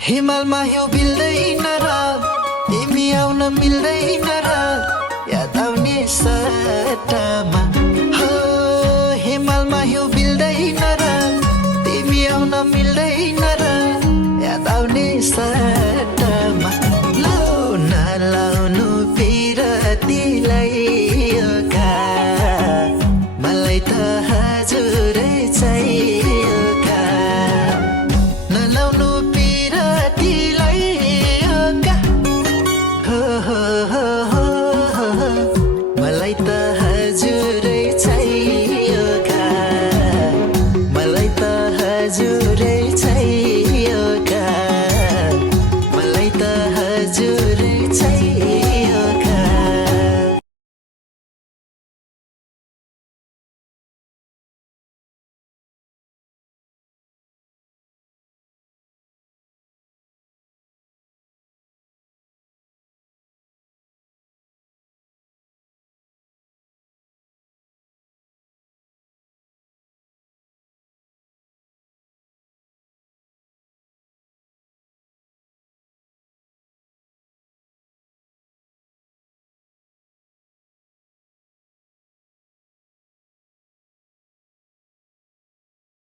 हिमालमा हिउँ बिल्दैन र तिमी आउन मिल्दैन र याद आउने सट्टामा हो हिमालमा हिउँ बिल्दैन र तिमी आउन मिल्दैन र याद आउने